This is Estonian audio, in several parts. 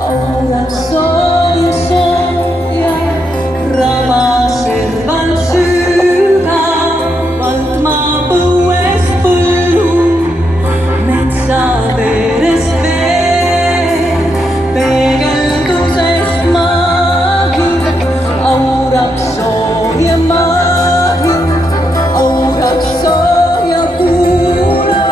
ahora soy ja ramaserval sügavalt ma põues põllu metsa veres veel peegeldusest maagin aurab sooja maagin aurab sooja kuula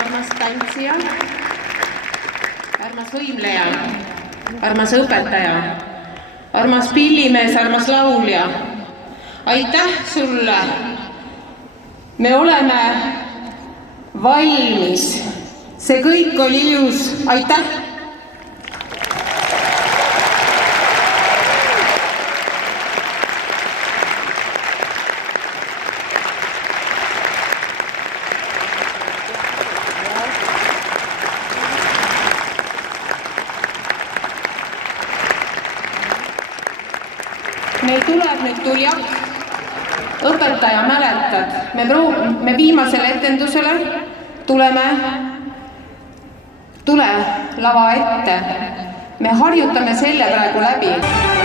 Armas tantsija, armas võimleja, armas õpetaja, armas pillimees, armas laulja. Aitäh sulle! Me oleme valmis. See kõik oli ilus. Aitäh! Meil tuleb nüüd tuljak, õpetaja mäletad, me viimasele etendusele tuleme, tule lava ette, me harjutame selle praegu läbi.